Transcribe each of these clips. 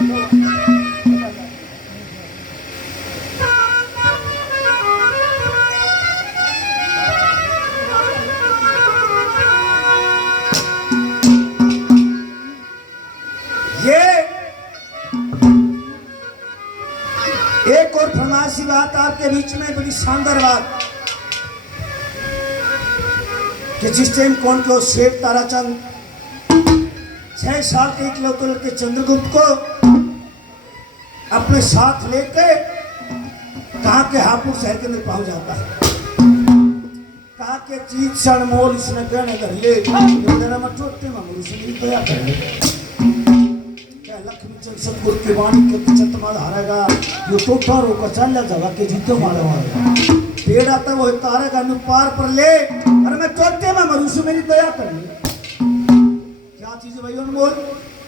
एक और फरमाइशी बात आपके बीच में, बड़ी शानदार बात, कि जिस टाइम कौन को शेर ताराचंद 6 साल के इकलौते लड़के चंद्रगुप्त को अपने साथ लेके कहा के हापुड़ शहर के अंदर पहुंच जाता है। कहा के चीज क्षण मोल इसने कहने कर ले मेरा मटोटे में मुझे दया कर ले, लक्ष्मी चंद सतगुरु की वाणी के पिछत मार हारेगा यो टोटा रोका चल जावा के जीतो मारे मारेगा पेड़ आता वो तारेगा नु पार पर ले, अरे मैं टोटे में मरूं से मेरी दया कर ले। क्या चीज है भाई अनमोल,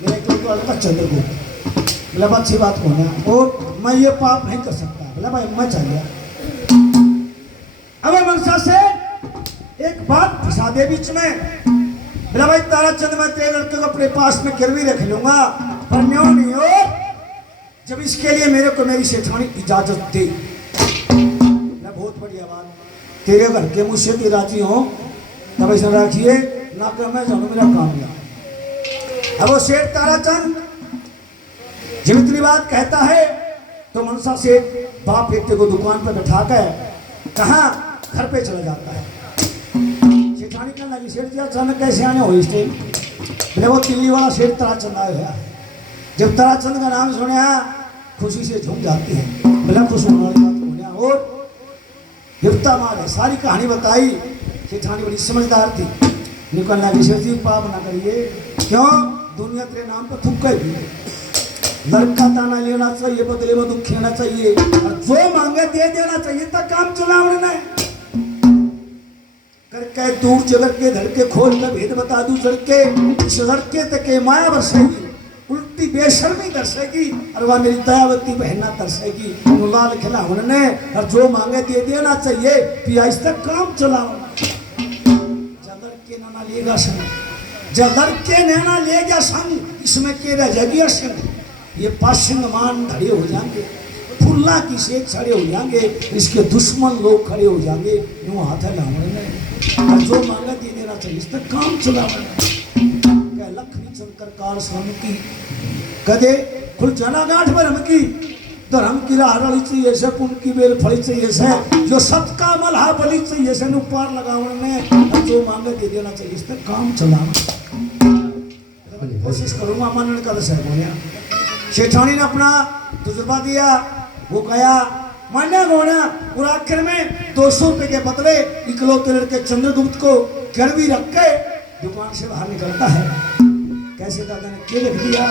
मेरे को अलका चंद्रगुप्त बोला अच्छी बात होना, और मैं ये पाप नहीं कर सकता। बोला भाई मैं चल गया। अब मनसा से एक बात फंसा दे बीच में। बोला भाई ताराचंद मैं तेरे लड़के को अपने पास में गिरवी रख लूंगा, पर न्यों नहीं हो जब इसके लिए मेरे को मेरी सेठानी इजाजत दे। बहुत बढ़िया बात, तेरे घर के मुझसे की राजी हो तब ऐसा रखिए ना कर मैं जानू मेरा काम लिया। अब वो शेर ताराचंद जब इतनी बात कहता है तो मनसा से बाप बेटे को दुकान पर बैठा कर कहाँ घर पे चला जाता है। सेठानी कहने लगी शेर जी अचानक कैसे आने हो इस टाइम? बोले वो दिल्ली वाला शेर ताराचंद आया है। जब ताराचंद का नाम सुना खुशी से झूम जाती है। बोला खुश होने वाली बात होने, और गिरफ्ता मारे सारी कहानी बताई। सेठानी बड़ी समझदार थी, निकलना की शेर जी पाप ना करिए, क्यों दुनिया तेरे नाम पर थूक भी, लड़का ताना लेना चाहिए, बदले में दुख लेना चाहिए, और जो मांगे दे देना चाहिए, तब काम चलावना है। करके दूर जगत के धड़के खोल कर भेद बता दूं लड़के, इस लड़के तक के माया बरसेगी, उल्टी बेशर्मी दर्शेगी, और वह मेरी दयावती बहना तरसेगी। लाल खिला उन्होंने, और जो मांगे दे देना चाहिए, पिया इस तक काम चलाओ। जदर के नाना लेगा संग, जदर के नैना ले गया संग, इसमें के रह जाएगी संग। ये पाशिंग मान खड़े हो जाएंगे, फुल्ला की शेख खड़े हो जाएंगे, इसके दुश्मन लोग खड़े हो जाएंगे। यूं हाथ है लावने, और जो मांगा दे देना चाहिए, इस तक काम चलावना। लक्ष्मी शंकर कार स्वामी कदे खुल जना गांठ पर हमकी धर्म की राहड़ी चाहिए से, पुन की बेल फली चाहिए से, जो सत का मलहा बलि चाहिए से, पार लगावन में जो मांगे दे देना चाहिए, इस तक काम चलाना। कोशिश करूंगा मानने का दशा बोलिया। सेठानी ने अपना तजुर्बा दिया, वो कहा मान्या गोना, और आखिर में 200 रुपए के बदले इकलौते लड़के चंद्रगुप्त को गिरवी रख के दुकान से बाहर निकलता है। कैसे दादा ने क्या लिख दिया?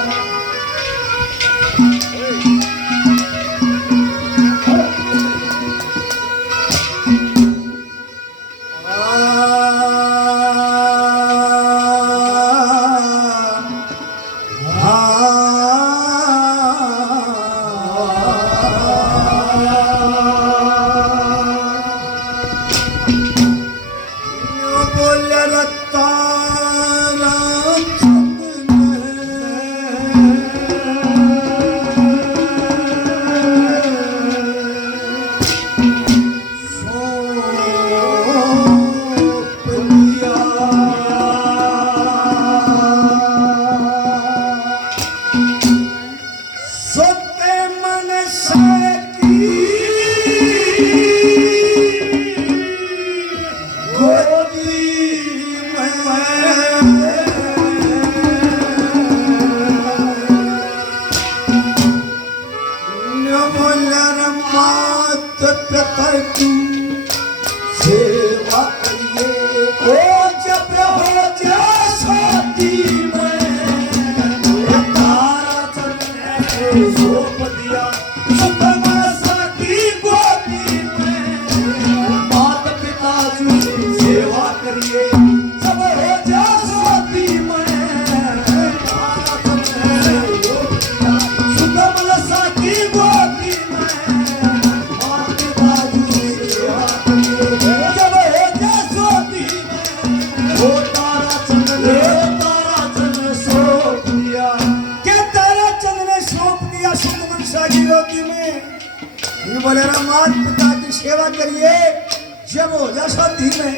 ज्योति में ये बोले रहा मात पिता की सेवा करिए, जब हो जा शादी में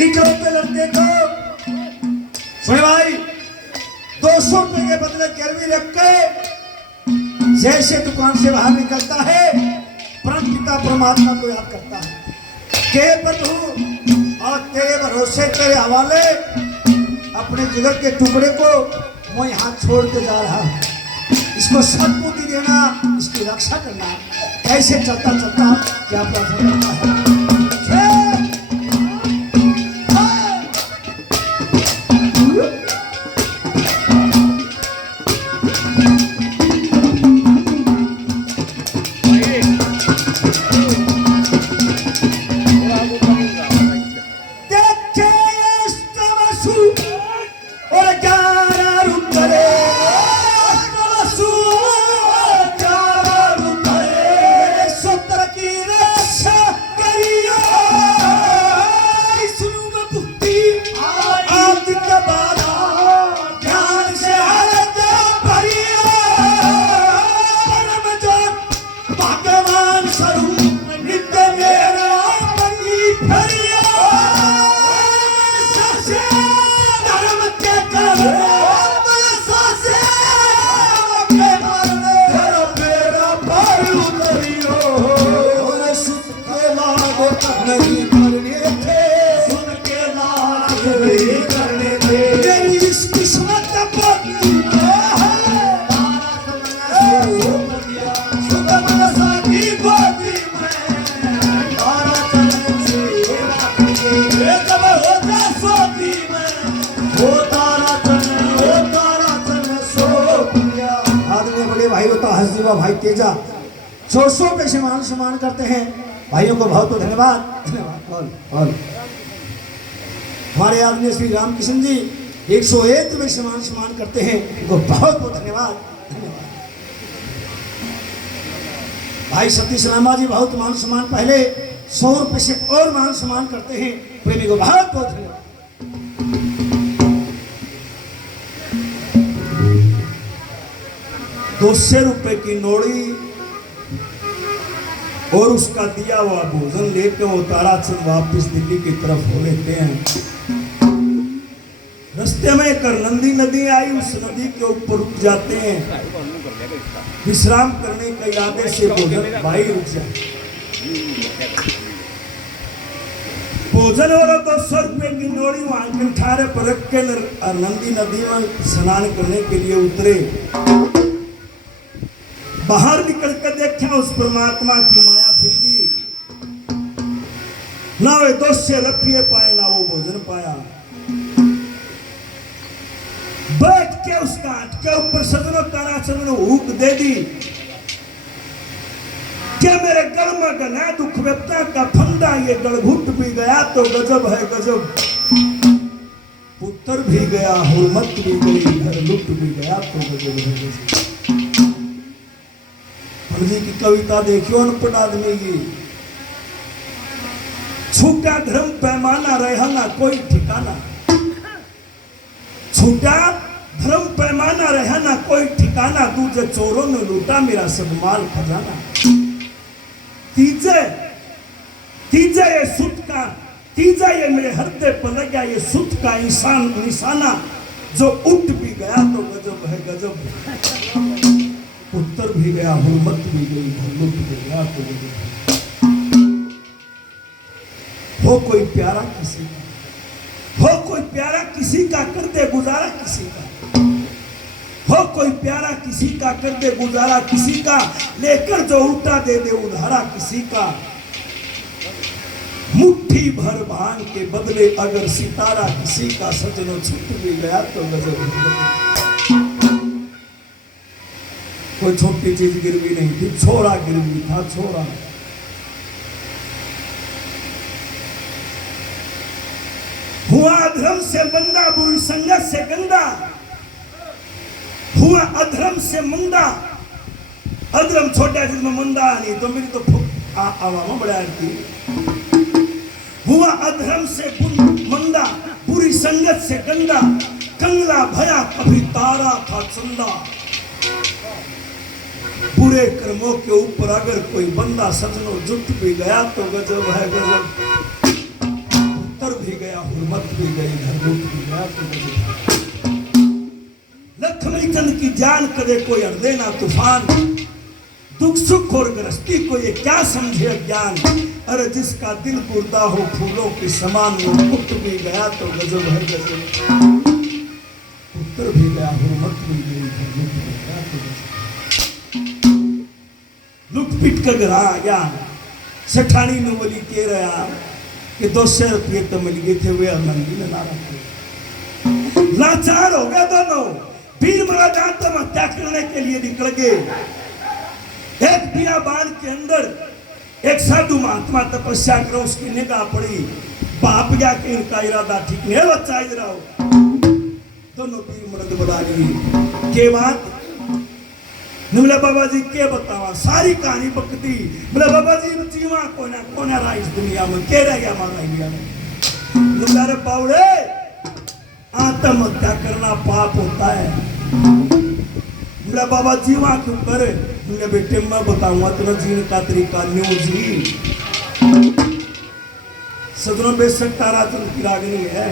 इकलौते लड़के को सुने भाई 200 रुपए के बदले गिरवी रख के जैसे दुकान से बाहर निकलता है परम पिता परमात्मा को याद करता है के प्रभु और तेरे भरोसे तेरे हवाले अपने जिगर के टुकड़े को मैं यहाँ छोड़ के जा रहा हूँ। इसको सद्बुद्धि देना, इसकी रक्षा करना, कैसे चलता चलता क्या प्रार्थना करता है। भाई तेजा 400 पे सम्मान करते हैं भाइयों को बहुत बहुत धन्यवाद धन्यवाद। हमारे आदमी श्री रामकृष्ण जी 101 रुपये सम्मान करते हैं, उनको बहुत बहुत धन्यवाद धन्यवाद। भाई सतीश रामा जी बहुत मान सम्मान पहले 100 रुपये से और मान सम्मान करते हैं, प्रेमी को बहुत बहुत धन्यवाद। 200 रुपए की नोड़ी और उसका दिया हुआ भोजन लेके वो ताराचंद वापस दिल्ली की तरफ हो लेते हैं। रास्ते में एक नंदी नदी आई, उस नदी के ऊपर रुक जाते हैं, विश्राम करने के इरादे से भोजन भाई रुक जाए। भोजन वाला 200 रुपए की नोड़ी वहां कंठारे पर रख के नंदी नदी में स्नान करने के लिए उतरे। बाहर निकल कर देखा उस परमात्मा की माया फिर गई, ना वे 200 रुपये पाए ना वो भोजन पाया। बैठ के उस काट के ऊपर सजनो ताराचंद ने हुक दे दी क्या मेरे गल में गला दुख व्यक्ता का फंदा, ये गलघुट भी गया तो गजब है गजब, पुत्र भी गया हुर्मत भी गई, घर लुट भी गया तो गजब है गजब। जी की कविता देखियो अनपढ़ आदमी की, छूटा धर्म पैमाना रहा ना कोई ठिकाना, छूटा धर्म पैमाना रहा ना कोई ठिकाना, दूजे चोरों ने लूटा मेरा सब माल खजाना। तीजे ये सुत का, तीजा ये मेरे हृदय पर लग गया ये सुत का इंसान निशाना, जो उठ भी गया तो गजब है गजब, उत्तर भी गया हुर्मत भी गई, लुट भी गया तो हो कोई प्यारा किसी का, हो कोई प्यारा किसी का कर दे गुजारा किसी का, हो कोई प्यारा किसी का कर दे गुजारा किसी का, लेकर जो उल्टा दे दे उधारा किसी का। मुट्ठी भर भांग के बदले अगर सितारा किसी का, सजनों छूट भी गया तो गजब। कोई छोटी चीज गिरवी नहीं थी, छोरा गिरवी था छोरा। हुआ अधर्म से मंदा, बुरी संगत से गंदा, हुआ अधर्म से मंदा, अधर्म छोटा जिसमें मंदा नहीं तो मेरी तो आवाम बड़ा थी। हुआ अधर्म से मंदा, बुरी संगत से गंदा, कंगला भया कभी तारा था चंदा। बुरे कर्मों के ऊपर अगर कोई बंदा सजनों जुट भी गया तो गजब है गजब, उत्तर भी गया हुर्मत भी गई, घर लुट भी गया तो गजब। लक्ष्मी चंद की जान करे कोई अर्दे ना तूफान, दुख सुख और गृहस्थी को ये क्या समझे अज्ञान। अरे जिसका दिल गुर्दा हो फूलों के समान, वो टूट भी गया तो गजब है गजब, उत्तर भी गया हुर्मत भी गई, घर लुट भी गया तो गजब। लुट पिट कर घर आ गया, सेठानी ने बोली कह रहा कि 200 रुपये तो मिल गए थे, वे मंदी में ना रखे। लाचार हो गया दोनों, वीर महाराज आत्महत्या करने के लिए निकल गए। एक बियाबान के अंदर एक साधु महात्मा तपस्या करो, उसकी निगाह पड़ी, बाप गया कि इनका इरादा ठीक नहीं है, बच्चा इधर आओ। दोनों वीर मर्द बुला लिए, के बात बोला बाबा जी के बतावा, सारी कहानी बकती। बोला बाबा जी जीवा कोना रहा इस दुनिया में, के रह गया हमारा इंडिया में। बोला रे बावड़े, आत्महत्या करना पाप होता है। बोला बाबा जीवा क्यों करे? बोले बेटे मैं बताऊंगा तुम्हें जीने का तरीका, न्यू जी सदनों बेशक ताराचंद की रागनी है,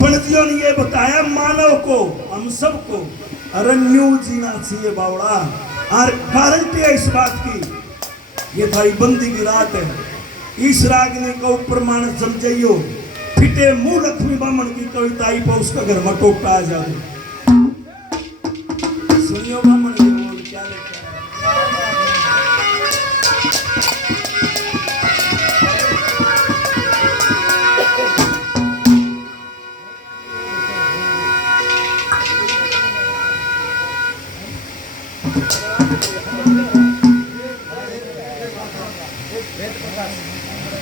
पंडितों ने ये बताया मानव को, हम सबको अरे न्यू जीना चाहिए बावड़ा। और गारंटी है इस बात की, ये भाई बंदी की रात है, इस रागनी का ऊपर मानस जम जाइयो, फिटे मुंह लक्ष्मी बामन की कविता आई पर उसका घर में टोकता आ जाए। सुनियो बामन क्या लिखा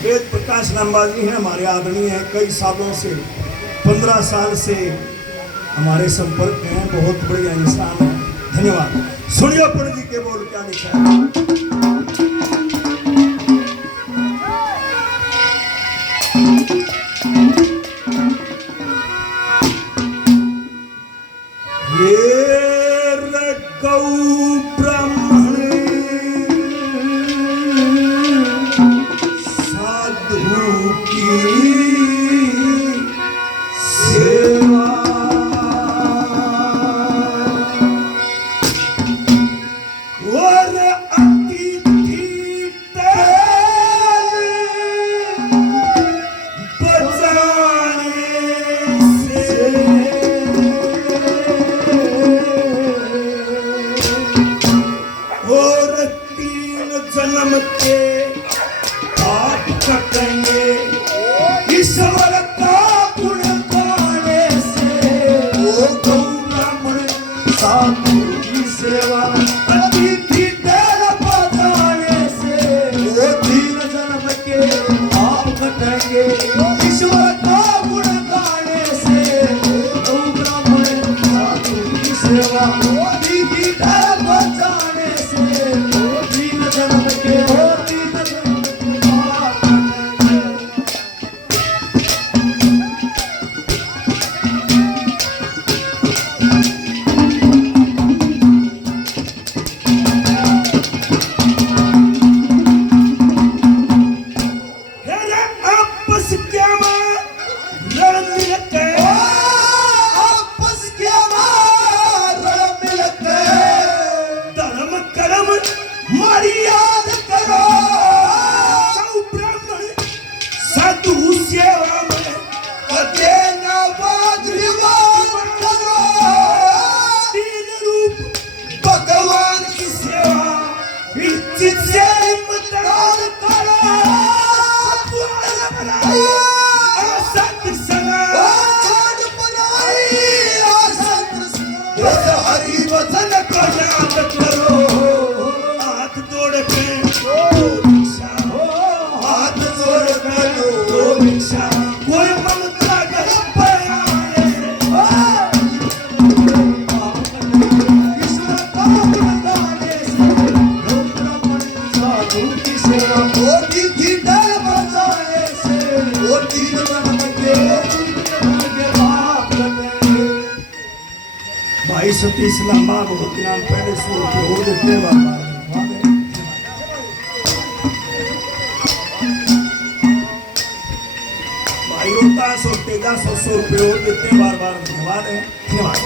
वेद प्रकाश रामबाजी हैं, हमारे आदरणीय हैं, कई सालों से 15 साल से हमारे संपर्क में हैं, बहुत बढ़िया इंसान है, धन्यवाद। सुनियो पंडित जी के बोल क्या लिखा है। भाई सतीश लंबा बहुत नाम पहले शुरू के हो देते बाबा भाई होता है 100 तेजा 100 रुपये हो देते बार बार धन्यवाद है धन्यवाद।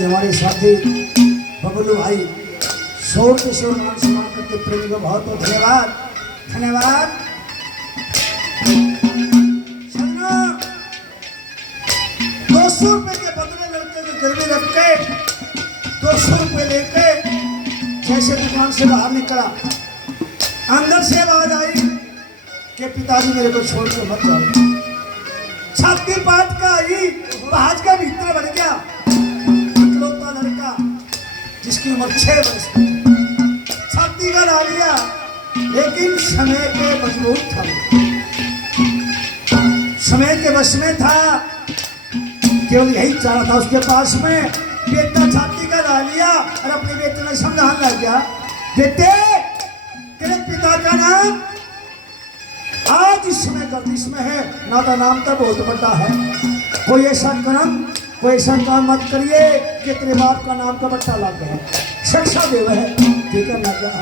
हमारे साथी बबलू भाई शोर से शोर मान सम्मान करके प्रेमी को बहुत बहुत धन्यवाद धन्यवाद। 200 रुपए के बदले लड़के को गिरवी रख के 200 रुपए लेके जैसे दुकान से बाहर निकला अंदर से आवाज आई कि पिताजी मेरे को छोड़ के मत जाओ। छाती पाट का आई बाज का भीतर बढ़ गया जिसकी उम्र 6 वर्ष छाती का ला लिया लेकिन समय के मजबूत था समय के वश में था केवल यही चाह था उसके पास में बेटा छाती का ला लिया और अपने बेटे ने समझाने लग गया बेटे तेरे पिता का नाम आज इस समय गर्दिश में है ना तो नाम तो बहुत बड़ा है कोई ऐसा कर्म कोई ऐसा काम मत करिए कि तेरे बाप का नाम का बट्टा लग गया शिक्षा देव है ठीक है लग गया।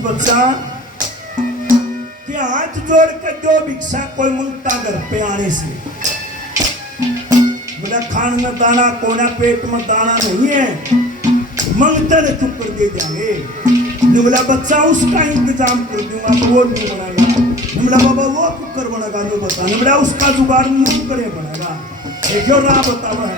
बच्चा कि हाथ जोड़ के जो भिक्षा कोई मुंगता घर पे आने से बोला खान में दाना कोना पेट में दाना नहीं है मंगते ने चुप कर दे देंगे। बोला बच्चा उसका इंतजाम कर दूंगा तो वो नहीं बनाएगा। बोला बाबा वो कुकर बनेगा जो बता बोला उसका जुगाड़ नहीं करे बनेगा एक जो राह बतावा है।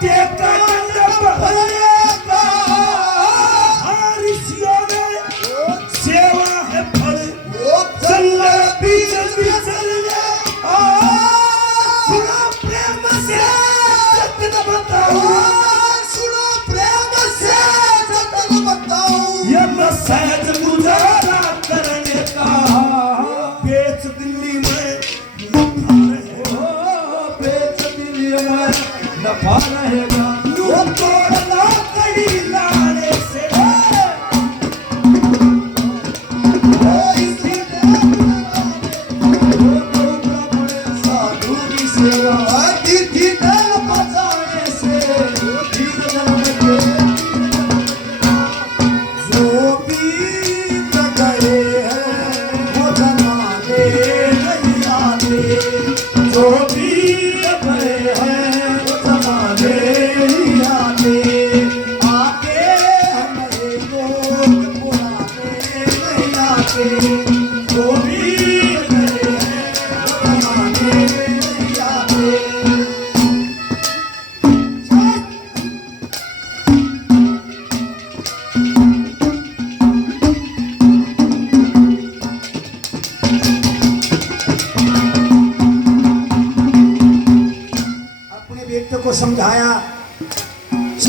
Yeah.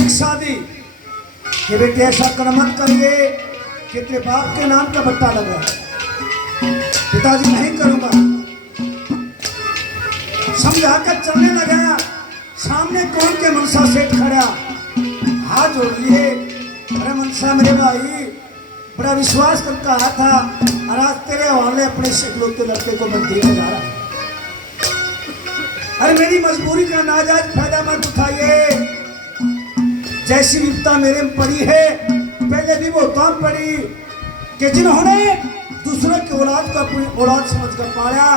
शिक्षा दी कि बेटे ऐसा कर्म मत करिए कि तेरे बाप के नाम का बट्टा लगा। पिताजी नहीं करूंगा। समझाकर चलने लगा। सामने कौन के मनसा सेठ खड़ा, हाथ जोड़ लिए। अरे मनसा मेरे भाई, बड़ा विश्वास करता आया था और आज तेरे हवाले अपने इकलौते लड़के को मैं देने जा रहा हूं। अरे मेरी मजबूरी का नाजायज फायदा मत उठाइए। जैसी विपता मेरे में पड़ी है, पहले भी वो तब पड़ी कि जिन्होंने दूसरे की औलाद को अपनी औलाद समझकर पाया,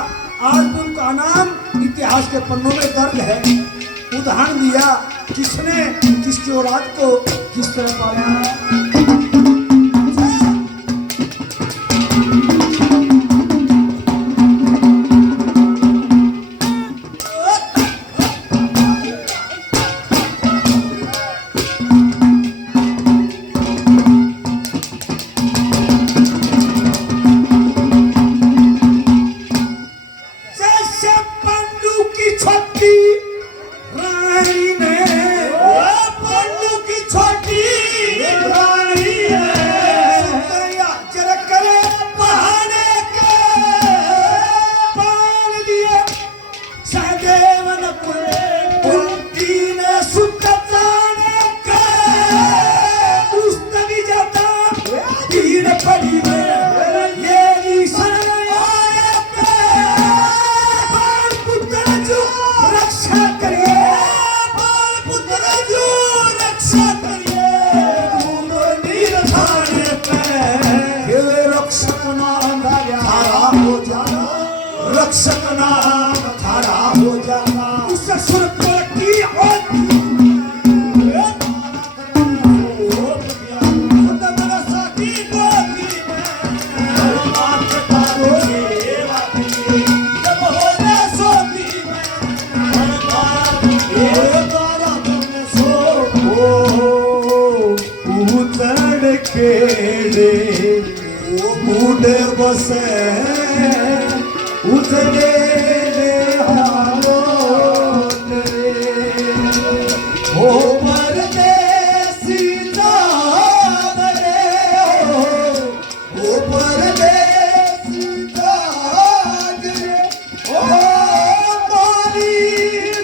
आज भी उनका नाम इतिहास के पन्नों में दर्ज है। उदाहरण दिया किसने किसकी औलाद को किस तरह पाया। रक्षक नाम धारा हो जाना, उससे सुर की बूढ़े बसे उतरे हालो ओ परदेसी जागरे ओ परदेसी जागरे ओ मारी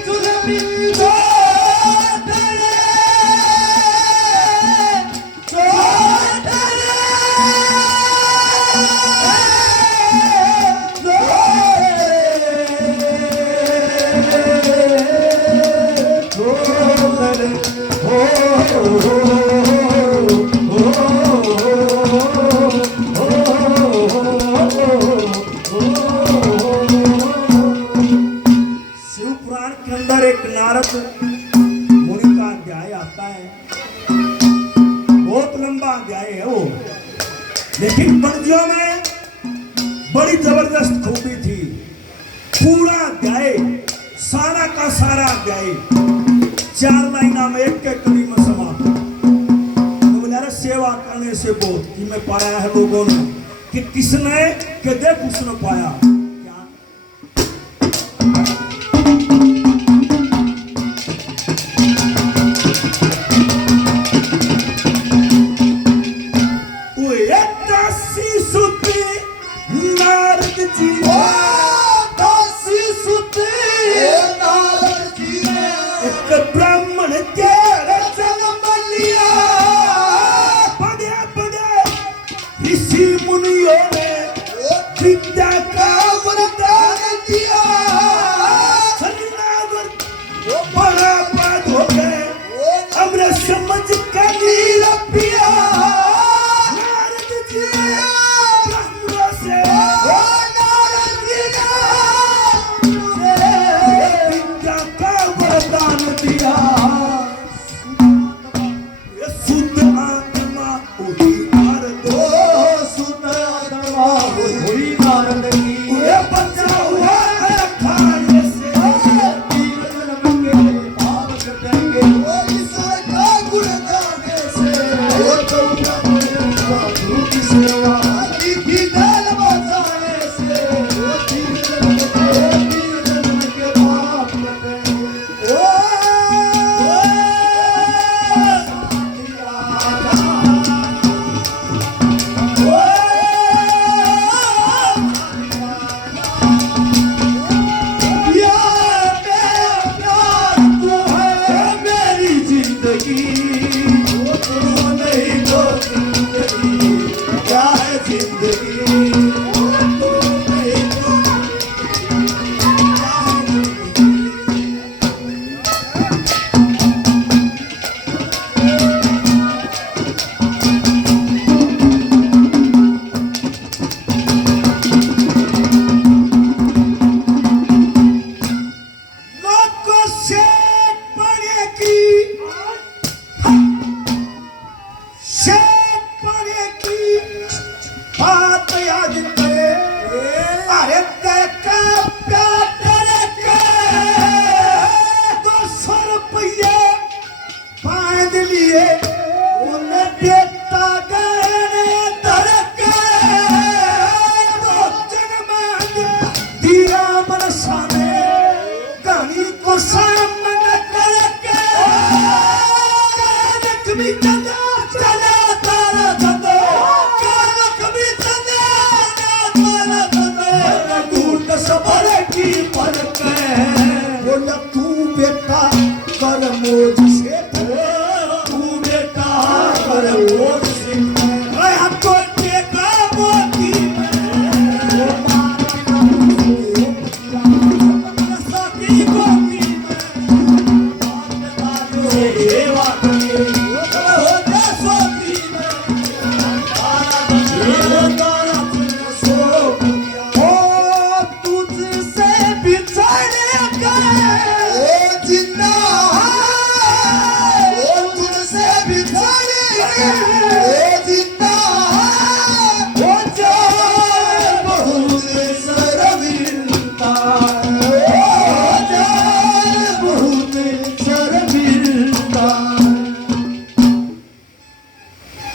जुल्मी मुनि का अध्याय आता है। बहुत लंबा अध्याय है वो, लेकिन पंक्तियों में बड़ी जबरदस्त खूबी थी। पूरा अध्याय, सारा का सारा अध्याय 4 लाइना में एक कड़ी में समाप्त। तो बोला सेवा करने से बहुत कि में पाया है लोगों ने कि किसने के देख उसने पाया। ब्राह्मण के जन्म लिया, बड़े बड़े ऋषि मुनियों ने विद्या का वरदान दिया। बड़ा बात हो गए, हमने समझ का नीर पिया। नारद जी ब्रह्मा से विद्या का वरदान दिया। शुद्ध आत्मा हुई नारद, शुद्ध आत्मा हुई नारद की। ये बचा हुआ है खाने से, तीन जन्म के पाप कटेंगे इसका गुण गाने से। वो तो प्रभु की सेवा की दाल बचाने से, वो तीन जन्म के पाप कटेंगे। जिंदगी क्या है जिंदगी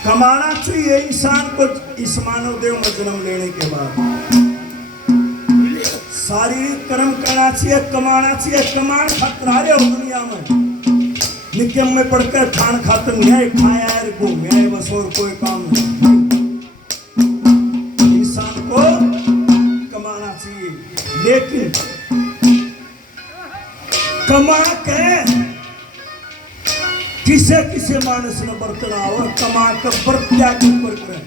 कमाना चाहिए इंसान को इस मानव देव में जन्म लेने के बाद शारीरिक कर्म करना चाहिए कमाना चाहिए कमान खतरारे हो दुनिया में निकम में पढ़कर खान खातर नहीं है खाया है घूमे है बस और कोई काम नहीं इंसान को कमाना चाहिए लेकिन कमा के किसे किसे मानस न बरतना और कमा कर बरत्या के ऊपर करे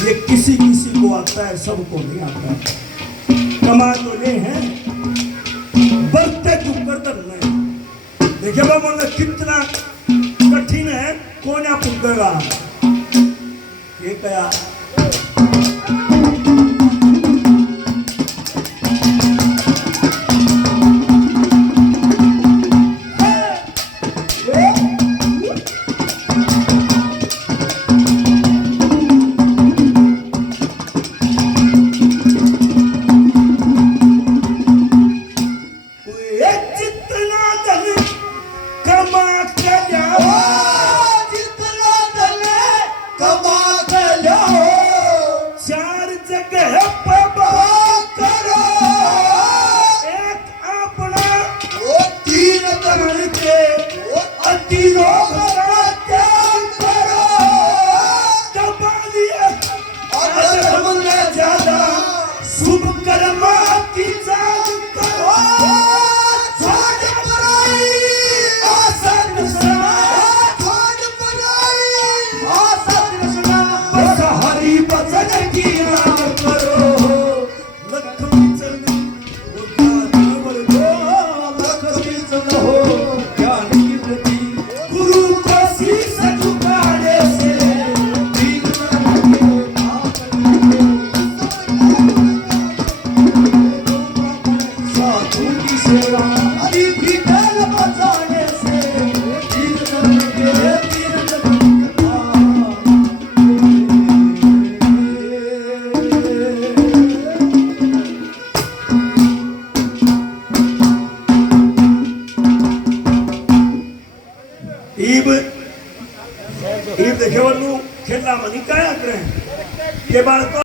ये किसी किसी को आता है सबको नहीं आता कमा तो ले हैं बरते के ऊपर तो नहीं देखिए बाबू ने कितना कठिन है कोना पुगेगा ये क्या ईब देखे खेलना मनी क्या करें ये बात